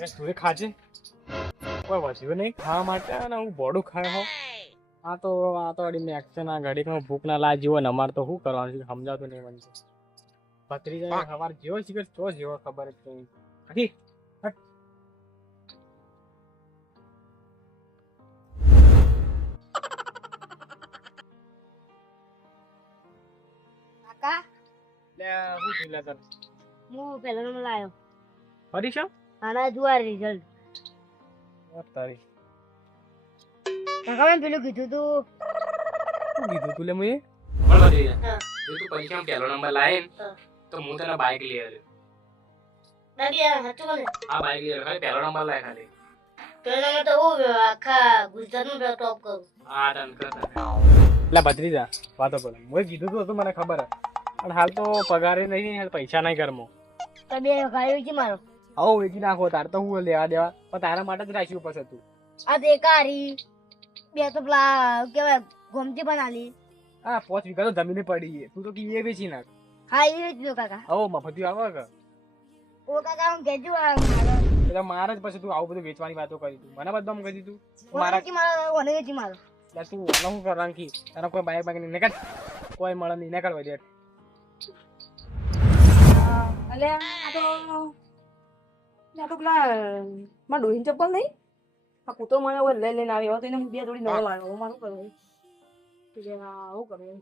તું ખાજે કોઈ વસ્યું નહીં ખાવા માટે અને હું બોડું ખાય હો આ તો વળી મેં એક્શન આ ઘડીમાં ભૂખ ના લાગી હોય ને અમારે તો શું કરવાનું છે સમજાતું નહીં મને તો ભત્રીજા સવાર જેવો શીખર તો જેવો ખબર જ નહીં હટી હટ કાકા લે હું થયું લે તને હું પહેલા નંબર લાવ્યો પરીક્ષા આના જુઆ રિઝલ્ટ તારી કાકા મેં પેલું કીધું તું શું કીધું તું લે મેં પણ બધી હા. જો તું પરીક્ષામાં પહેલો નંબર લાવે ને હા. તો હું તને બાઇક લઈ આવ્યો. દાદી આ સાચું બોલે આ બાઇક લઈ આવ્યો ખાલી પહેલો નંબર લાવે ખાલી. પહેલા નંબર તો હું આખા ગુજરાતમાં ટોપ કરું આ તને કરતા એટલે ભત્રીજા વાતો બોલે મેં કીધું હતું મને ખબર પણ હાલ તો પગારે નહીં હાલ પૈસા નહીં ઘરમાં તો બે ગાડી છે મારો આવો વેચી નાખો તાર તો હું લેવા દેવા પણ તારા માટે જ રાખ્યું પછી તું આ તો એક હારી બે તો પેલા કેવાય ગોમતી બનાવી હા 5 વીઘા તો જમીન પડી છે તું તો કી એ વેચી નાખ હા એ વેચી દો કાકા આવો મફતી આવે કે ઓ કાકા હું કેજો આ મારો એટલે મારે જ પછી તું આવું બધું વેચવાની વાતો કરી તું મને બધું કહી દીધું મારા ઓને મારો ઓને વેચી મારો એટલે તું ઓને શું કરવાનું કી તને કોઈ બાઈક બાઈક નહીં નીકળ કોઈ મળે નહીં નીકળ વધી અલે આ તો પેલા મારા ડોહીની ચપ્પલ નહીં આ કૂતરો મને હવે લઈને આવ્યો તો એને હું બે જોડી નવો લાવ્યો મારું કરવું આવું કરવું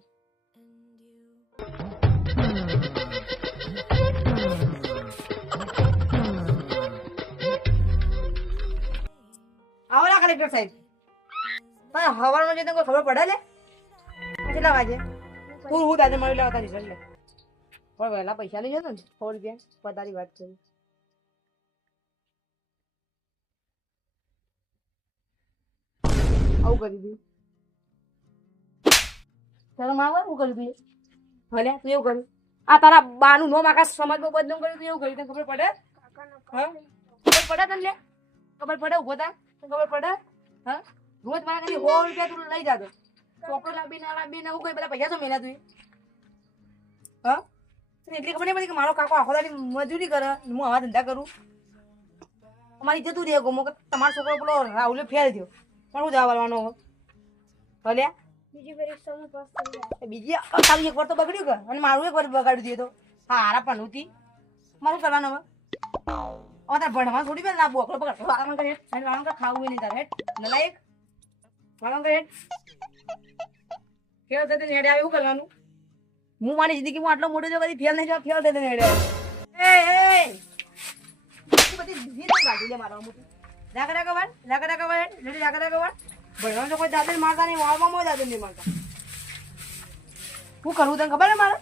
આવો ના કલેક્ટર સાહેબ પણ હવાનો જે કોઈ ખબર પડે લે કેટલા વાગે હું દાદા મળી લેવા તારી રિઝલ્ટ લે પણ વહેલા પૈસા લઈ જતો ને 100 રૂપિયા પતારી વાત કરી આવું કરી દીધું તારા માં હું કરી દીધું ભલે તું એવું કર્યું આ તારા બાનું નો આકાશ સમાજમાં બદનામ કર્યું તું એવું કર્યું તને ખબર પડે હા ખબર પડે તને ખબર પડે ઉભો થા તને ખબર પડે હા રોજ મારા કદી 100 રૂપિયા તું લઈ જાતો ચોપડો લાવી ના લાવી ને હું કઈ બધા પૈસા તો મેલા તું હા એટલી ખબર નહીં પડી કે મારો કાકો આખો દાડી મજૂરી કરે હું આવા ધંધા કરું અમારી જતું રહે ગમો કે તમારો છોકરો પેલો રાહુલે ફેલ થયો પણ હું જવા વાળવાનો ભલે બીજી પરીક્ષામાં પાસ થઈ ગયા બીજી તારું એક વાર તો બગડ્યું કે અને મારું એક વાર બગાડી દીધો હા હારા પણ હતી મારું કરવાનું હવે તારે ભણવા થોડી પેલા ના બોકડો પકડ વાળામાં કરે અને વાળામાં ખાવું નહીં તારે હેઠ નલાયક વાળામાં કરે ફેલ થતી નેડે આવે એવું કરવાનું હું મારી જિંદગી હું આટલો મોટો જો કદી ફેલ નહીં ફેલ થતી નેડે એ બધી જીત કાઢી લે મારા મોટી રાગડા કવાડ લેડી રાગડા કવાડ ભણવાનું તો કોઈ દાદા મારતા નહીં વાળવામાં દાદા નહીં મારતા શું કરવું તને ખબર હે મારે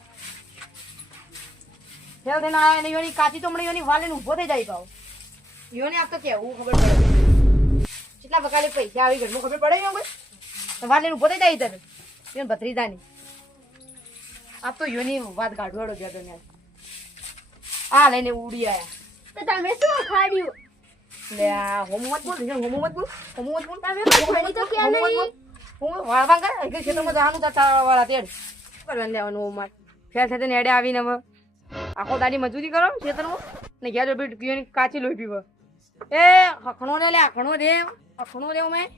ફેલ થઈને આવ્યા ને યોની કાચી તો મને યોની વાલીને ઊભો થઈ જાય પાવ યોની આપ તો કેવું ખબર પડે કેટલા બકાલે પૈસા આવી ઘરમાં ખબર પડે યો કોઈ તો વાલીને ઊભો થઈ જાય તને યોન ભત્રીજાની આપ તો યોની વાત ગાઢવાડો જતો ને આ લઈને ઉડી આયા તો તમે શું ખાડ્યું લે આ હોમવર્ક બોલ હોમવર્ક બોલ તમે ખાડી તો ક્યાં નહીં હું વાળવા કરે કે ખેતરમાં જવાનું તાતા વાળા તેડ કરવાનું લેવાનું હોમવર્ક ફેર સાથે નેડે આવીને હવે આખો દાડી મજૂરી કરો ખેતરમાં ને ઘેર બેઠ પીવાની કાચી લોહી પીવ એ હખણો રે લે હખણો રે મેં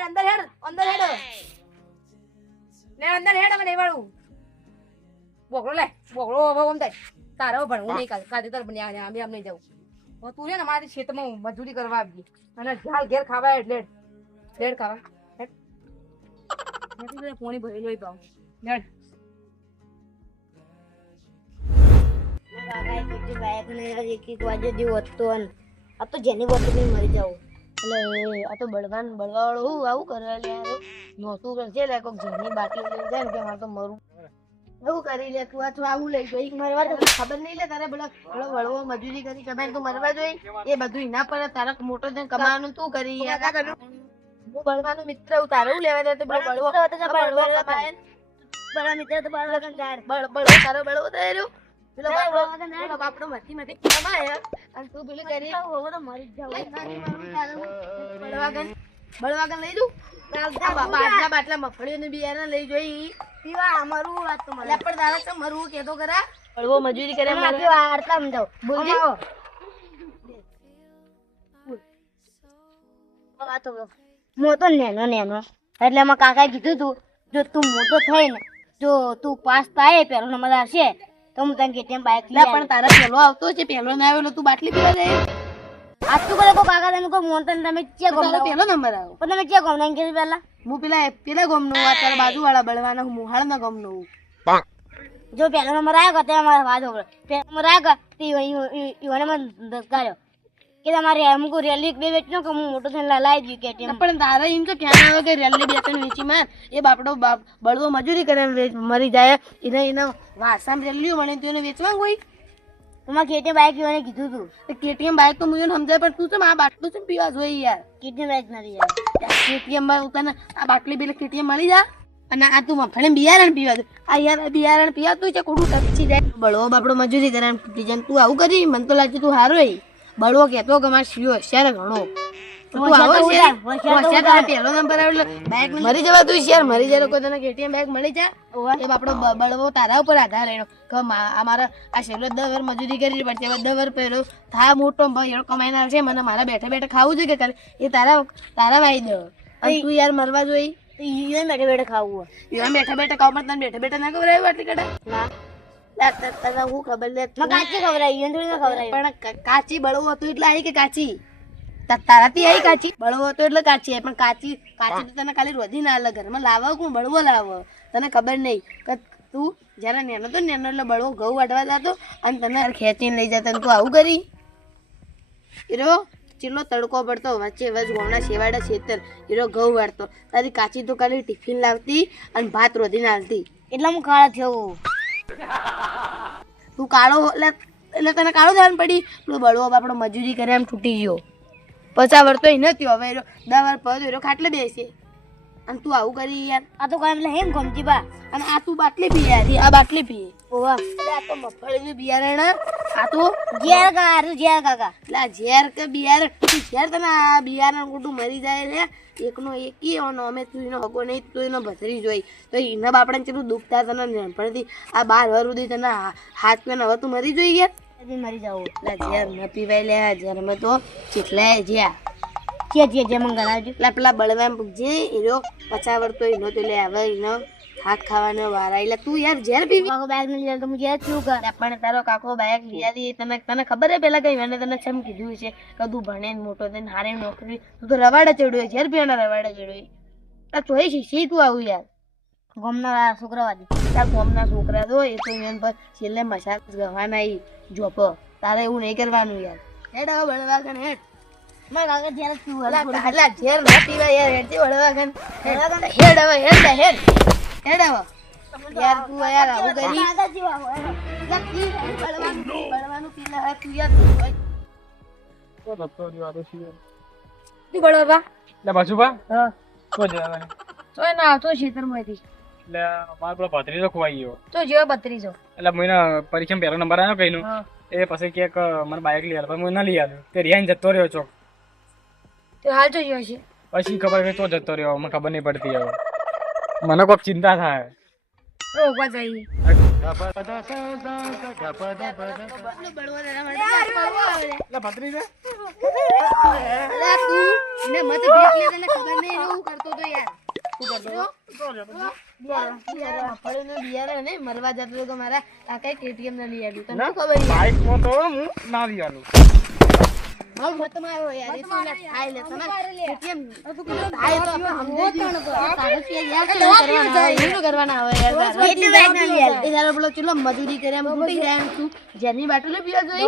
અંદર હેડ ને અંદર હેડ મને વાળું બોકડો હવે ઓમ થાય તારે ભણવું નહીં કાલે તાર બન્યા આમ નહીં જવું તું છે ને મારી ખેતરમાં મજૂરી કરવા આવી અને ઝાલ ઘેર ખાવા એટલે લેડ ખાવા પોણી ભરી જોઈ પાઉં લેડ કાકા કીધું બાઈક ને એક વાગે જેવું હતું અને આ તો જેની વસ્તુ બી મરી જાવ એટલે આ તો બળવાળો હું આવું કરે એટલે નોતું કરશે એટલે કોઈક જેની બાકી લઈ જાય ને કે મારે તો મરું એવું કરી લે તું આ આવું લઈ ગઈ મરવા તો ખબર નહીં લે તારે પેલા વળવો મજૂરી કરી કમાઈને તું મરવા જોઈ એ બધું એના પર તારે મોટો થઈને કમાવાનું તું કરી હું બળવાનો મિત્ર હું તારે હું લેવા દે તો પેલો બળવો બળવા મિત્ર તો બળવો તારો બળવો થયેલું પેલો બાપડો મથી કમાય અને તું પેલું કરી મરી જાવ બળવાગન લઈ દઉં બાટલા મફળીઓ બિયારણ લઈ જોઈ પીવા અમારું વાત તો મને પણ દાડા છે મરવું કેતો કરા બળવો મજૂરી કરે મારે વાર્તા સમજાવ બોલજે આ તો મોટો નેનો નેનો એટલે એમાં કાકાએ કીધું તું જો તું મોટો થઈ ને જો તું પાસ થાય પહેલો નંબર આવશે તો હું તને કેટીએમ બાઇક લઈ પણ તારા પેલો આવતો છે પેલો ના આવ્યો તું બાટલી પીવા દે આજ તું કરે કાકા તને કોઈ મોટો ને તમે ચે ગમ પેલો નંબર આવ્યો પણ તમે ચે ગમ નહીં કીધું પહેલા હું પેલા ગમનું આ તારા બાજુ વાળા બળવાના હું મુહાળના ગમનું જો પહેલો નંબર આવ્યો કે અમારા વાત હોગળો પહેલો નંબર આવ્યો કે ઈવને મને ધસકાર્યો કે તમારે અમુક રેલી બે વેચનો કે હું મોટો થઈને લાવી દઉં કેટીએમ પણ તારા એમ તો ખ્યાલ આવે કે રેલી બે ત્રણ વેચી માર એ બાપડો બળવો મજૂરી કરે મરી જાય એને વાસામાં રેલીઓ મળે તો એને વેચવા કોઈ તમારે કેટીએમ બાઇક ઈવને કીધું તું કેટીએમ બાઈક તો મુજબ સમજાય પણ તું છે આ બાટલું છે પીવા જોઈએ યાર કેટીએમ બાઇક નથી યાર કેટીએમ માં તને આ બાટલી પેલા કેટીએમ મળી જા અને આ તું મફળે બિયારણ પીવા દે આ યાર આ બિયારણ પીવા તું છે કોડું ટપચી જાય બળવો બાપડો મજૂરી કરે તૂટી જાય તું આવું કરી મને તો લાગે તું હારો બળવો કેતો કે મારે શિયો હોશિયાર ઘણો તું આવો હોશિયાર તારે પહેલો નંબર આવ્યો બાઈક મરી જવા તું શેર મરી જાય કોઈ તને કેટીએમ બાઈક મળી જા એ બાપડો બળવો તારા ઉપર આધાર રહ્યો કે અમારા આ શેલો 10 વર્ષ મજૂરી કરવી પડશે હવે 10 વર્ષ પહેલો થા મોટો ભાઈ એનો કમાઈનાર છે મને મારા બેઠા બેઠા ખાવું છે કે એ તારા વાઈ દો અને તું યાર મરવા જોઈ ઈવન બેઠે બેઠે ખાવું એવા બેઠા બેઠા ખાવ પણ તને બેઠા બેઠા ના ખવડાવ્યું આટલી કડા ના તને હું ખબર લે કાચી ખવડાવી ઈવન થોડી ના ખવડાવી પણ કાચી બળવો હતું એટલે આવી કે કાચી તારાથી આવી કાચી બળવો હતો એટલે કાચી આવી પણ કાચી કાચી તો તને ખાલી રોધી ના અલગ ઘરમાં લાવો કોણ બળવો લાવો તને ખબર નહીં કે તું જયારે નેનો તો નેનો એટલે બળવો ઘઉં વાટવા જતો અને તને ખેંચીને લઈ જતા તું આવું કરી હીરો ચીલો તડકો પડતો વચ્ચે વચ ગોમના શેવાડા છેતર હીરો ઘઉં વાળતો તારી કાચી તો ખાલી ટિફિન લાવતી અને ભાત રોધીને હાલતી એટલે હું કાળા થયો તું કાળો એટલે તને કાળો ધ્યાન પડી તું બળવો આપણો મજૂરી કરે એમ તૂટી ગયો 50 વર્ષ તો એ નથી હવે 10 વર્ષ પછી ખાટલે બેસે અને તું આવું કરી યાર આ તો કાંઈ એટલે હેમ ગમતી બા અને આ તું બાટલી પી યાર આ બાટલી પીએ ઓવા આ તો મફળીનું બિયારણ આ તો ઝેર કાકા ઝેર કાકા એટલે આ ઝેર કે બિયારણ તું ઝેર તને આ બિયારણ ખોટું મરી જાય લે એકનો એકી અને અમે તું એનો હગો નહીં તું એનો ભસરી જોઈ તો એના બાપડાને ચેટલું દુખતા તને નાનપણથી આ 12 વર્ષ સુધી તને હાથ પેન હવે તું મરી જોઈ યાર મરી જાવ એટલે ઝેર ન પીવાય લે ઝેરમાં તો ચેટલાય જ્યાં જે મને ગણાવજો એટલે પેલા બળવામ જે એનો 50 વર્ષ તો એનો તો લે હવે એનો હાથ ખાવાનો વારા એટલે તું યાર ઝેર પીવી કાકો બેગ નહીં તો હું ઝેર શું કર પણ તારો કાકો બાઈક લીધી તને ખબર હે પેલા કઈ મને તને છમ કીધું છે કે તું ભણે ને મોટો થઈને હારે નોકરી તું તો રવાડે ચડ્યો ઝેર પીવાના રવાડે ચડ્યો આ ચોઈ છે તું આવું યાર ગમના છોકરાવાદી તાર ગોમના છોકરા તો એ તો એન પર છેલ્લે મસાજ ગવાના જોપ તારે એવું નહીં કરવાનું યાર હેડ હવે બળવા કન હેડ મારા કાકા ઝેર પીવું એટલે ઝેર ના પીવા યાર હેડ બળવા કન હેડ હવે હેડ હવે યાર તું યાર આવું કરી બળવાનું પીલા હવે તું યાર તું બળવા એટલે બાજુ બા હા તો જવાનું તો ના આવતો ખેતરમાંથી એટલે મારો પેલો ભત્રીજો ખોવાઈ ગયો તો જેવો 32 એટલે મને પરીક્ષામાં પહેલો નંબર આવ્યો કઈનો એ પછી ક્યાંક મને બાઇક લઈ આવ્યો પણ મને ના લઈ આવ્યો તે રિયાન જતો રહ્યો ચોક તો હાલ તો જોયો છે પછી ખબર કે તો જતો રહ્યો મને ખબર નહીં પડતી હવે મને કોઈક ચિંતા થાય રોકવા જઈએ એટલે ભત્રીજો મરવા જતો તો મારા કાકા કેટીએમ ના લઈ આવ્યું તને ખબર બાઇકમાં તો હું ના લઈ આવ્યો મજૂરી કરે જેની બાટલો પીવા જોઈએ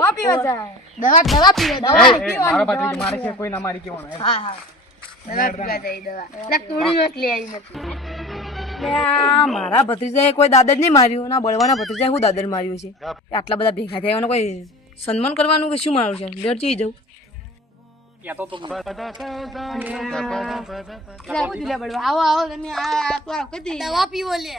દવા મારો ભત્રીજો મારે છે કોઈ ના મારી કેવાનો હા હા દવા પીવા જાય દવા થોડી વાત લઈ આવી નથી મારા ભત્રીજાએ કોઈ દાદર નહીં માર્યું ના બળવાના ભત્રીજાએ હું દાદર માર્યું છે આટલા બધા ભેગા થયા એનો કોઈ સન્માન કરવાનું કે શું મારું છે ડરથી જવું આવો આવો તમે આ તો આ વખતે દવા પીવો લે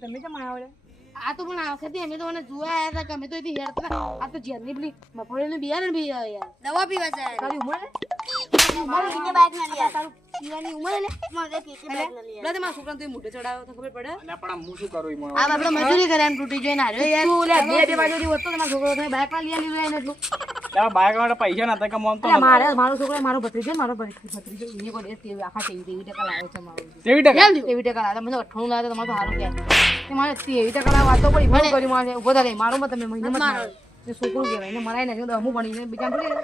તમે કેમ આવ્યો આ તો પણ આ વખતે અમે તો મને જોવા આવ્યા હતા કે અમે તો એથી હેરતા આ તો ઝેરની પેલી મફળીનું બિયારણ બી યાર દવા પીવા જાય તારી ઉંમર મારી બાઇક ના લે તારું પીવાની ઉંમર લે મારે કેટી બાઇક ના લે એટલે મારા છોકરાને તું મોઢે ચડાવ્યો તો ખબર પડે એટલે પણ હું શું કરું એમાં આ બાપડો મજૂરી કરે એમ તૂટી જોઈને હાર્યો યાર તું લે બે બાજુથી વધતો તમારા છોકરો બાઇક માં લઈ લીધું એને એટલું આ બાઈક માટે પૈસા નતા કે મોમ તો એટલે મારો છોકરો મારો ભત્રીજો એને કોઈ આખા 23% લાવ્યો છે મારો 23%. 23% લાવ્યો મને 98 લાવ્યો તમારે તો સારું કહેવાય કે મારે 23% વાતો પડી મને કર્યું મારે ઉભો થાય મારો મત તમે મહિને મત મારો છોકરું કહેવાય એને મરાય નથી તો હું ભણીને બીજા થોડી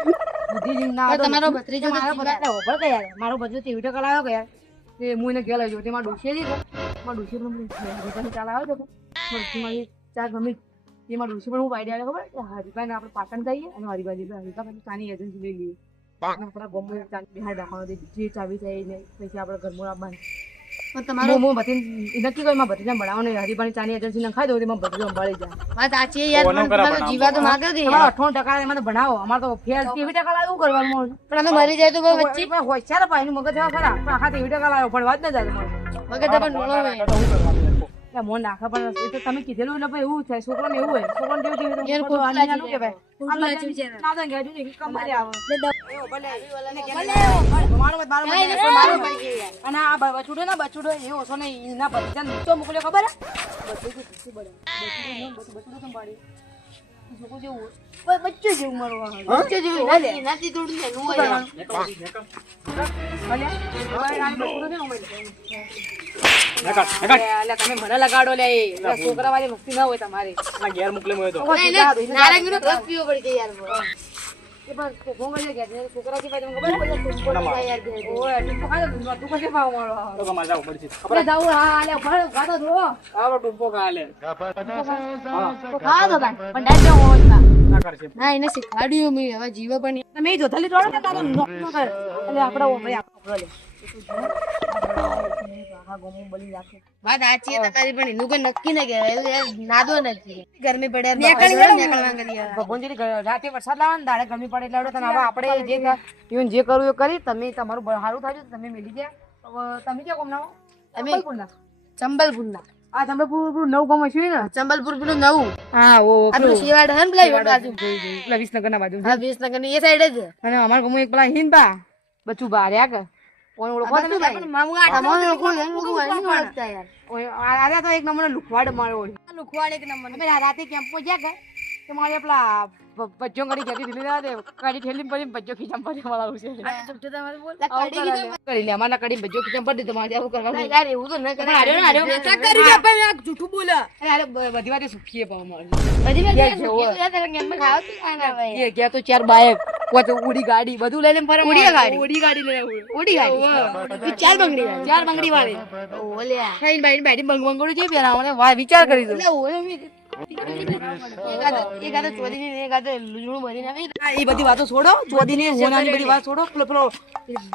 બુદ્ધિ ના તમારો ભત્રીજો મારો બધા ઓભળ કે યાર મારો ભત્રીજો 23% લાવ્યો કે યાર તે હું એને ઘેર લઈ ગયો તે મારા ડોશીએ દીધો મારા ડોશી પણ ચાલ આવ્યો તો મારી ચા ગમી એમાં ડોશી પણ હું આઈડિયા ખબર કે હરિભાઈને આપણે પાટણ જઈએ અને હરિભાઈ પછી ચાની એજન્સી લઈ લઈએ આપણા ગમે ચાની બિહાર રાખવાનો જે ચાવી થાય ને પછી આપણે ઘરમાં આપવાની પણ તમારો હું ભત્રી નક્કી કરી મારા ભત્રીજાને ભણાવવાનો હરિભાઈ ચાની એજન્સી નખાઈ દઉં તેમાં ભત્રીજો સંભાળી જાય વાત સાચી યાર ઓનો પણ કરા તમારો જીવા તો માગે કે તમારો 98% એમાં તો ભણાવો અમારે તો ફેલ 23% લાવ્યું કરવાનું પણ અમે મરી જાય તો બહુ વચ્ચે હોશિયાર પાણી મગજ એવા ખરા પણ આખા 23% લાવ્યો પણ વાત ના જાય મારે મગજ પણ નોળો હોય તો શું કરવાનું યાર? એટલે મોન નાખા પણ એ તો તમે કીધેલું એટલે ભાઈ એવું થાય છોકરાને એવું હોય છોકરાને જેવું જેવું યાર, તો ખોટું આની લાગી નાનું જાય. કહેવાય. ખોટું લાગી જાય. ના તો ગાજુ ને કમારે આવે ભલે. અને આ બચુડો ના બચુડો એ ઓછો ને એના બચ્ચાને તો મોકલ્યો ખબર હે બચુડો ખુશી બળે બચુડો સંભાળી છોકરો જેવું બચ્ચો જેવું મારવા વચ્ચે જેવું એનાથી થોડું નાનું હોય યાર. તમે મને લગાડો લે છોકરા વાળી મસ્તી ના હોય તમારી ના ઘેર મોકલે મોય તો પણ એને નારંગીનો રસ પીવો પડશે યાર. એ પણ કોણ કરે કે છોકરા થી તમને ખબર પડે ટૂંકો ના થાય યાર ઘેર. ઓય તું ખાય તું કશે પાવ મારો તો કે મજા ઉપર છે આપણે જાવ હા લે ભળ ગાતો જો આવો ટૂંપો કાલે તો ખાવા દો ભાઈ પણ ડાયરેક્ટ હોવા ના કરશે ના એને શીખવાડ્યું મેં હવે જીવો પણ તમે જો થલી જોડો ને તારો નોક ન કરે એટલે આપણે ઓ ભાઈ આપણો લે આખા ગોમો બલી રાખે વાત સાચી છે તમારી પણ એનું કોઈ નક્કી ના કહેવાય એવું યાર નાદો નથી ગરમી પડે નીકળવા કરી યાર. ભગવાનજી રાતે વરસાદ લાવે ને દાડે ગરમી પડે એટલે તને હવે આપણે જે ઇવન જે કરવું એ કરી તમે તમારું સારું થાય તમે મેલી જાય હવે તમે ક્યાં કોમ નાવો અમે ચંબલપુરના ચંબલપુર ના આ ચંબલપુર નવ ગામ હશે ને ચંબલપુર પેલું નવું હા ઓ આપણું શિવાડ હે ને પેલા બાજુ પેલા વિસનગર ના બાજુ હા વિસનગર ની એ સાઈડ જ અને અમારા ગામમાં એક પેલા હિંદા બચ્ચું બાર્યા કે કોણ ઓળખો તમે તમારું લોકો નહીં ઓળખતા યાર. આર્યા તો એક નંબર લુખવાડ મારો લુખવાડ એક નંબર અમે રાતે કેમ્પો ગયા કે તો મારે પેલા બચ્ચો કરી જતી દીધી ના દે કડી ઠેલી પડી બચ્ચો ખીચામ પડી વાળા છે કરી લે અમારા કડી બચ્ચો ખીચામ પડી તમારે આવું કરવાનું યાર એવું તો ન હાર્યો કરે. જૂઠું બોલે અરે બધી વાતે સુખીએ પાવ મારે બધી વાત યાર, જેવો. તારા ઘરમાં ખાવા તો ખાના ભાઈ. એ ગયા તો 4 બાઇક પોત ઉડી ગાડી બધું લઈને ફરે ઉડી ગાડી? ઉડી ગાડી લઈને ઉડી ગાડી ચાર બંગડી વાળી. 4 બંગડી વાળી ઓલ્યા ખાઈને બાઈન બાઈન બંગડું છે પેલા મને વિચાર કરી દો એટલે ઓલે મી એક આદત ચોરીને એક આદત લુજણું ભરીને આવી. એ બધી વાતો છોડો ચોદીને હોનાની બધી વાત છોડો પેલો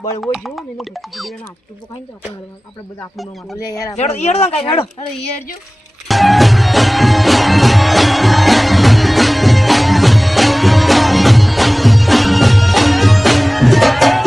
બળવો જો ને એનો ભત્રીજો બીજાના હાથ તો ખાઈને આપણે બધા આપણું નામ ઓલે યાર હેડો હેડો કાઈ હેડો અરે યાર જો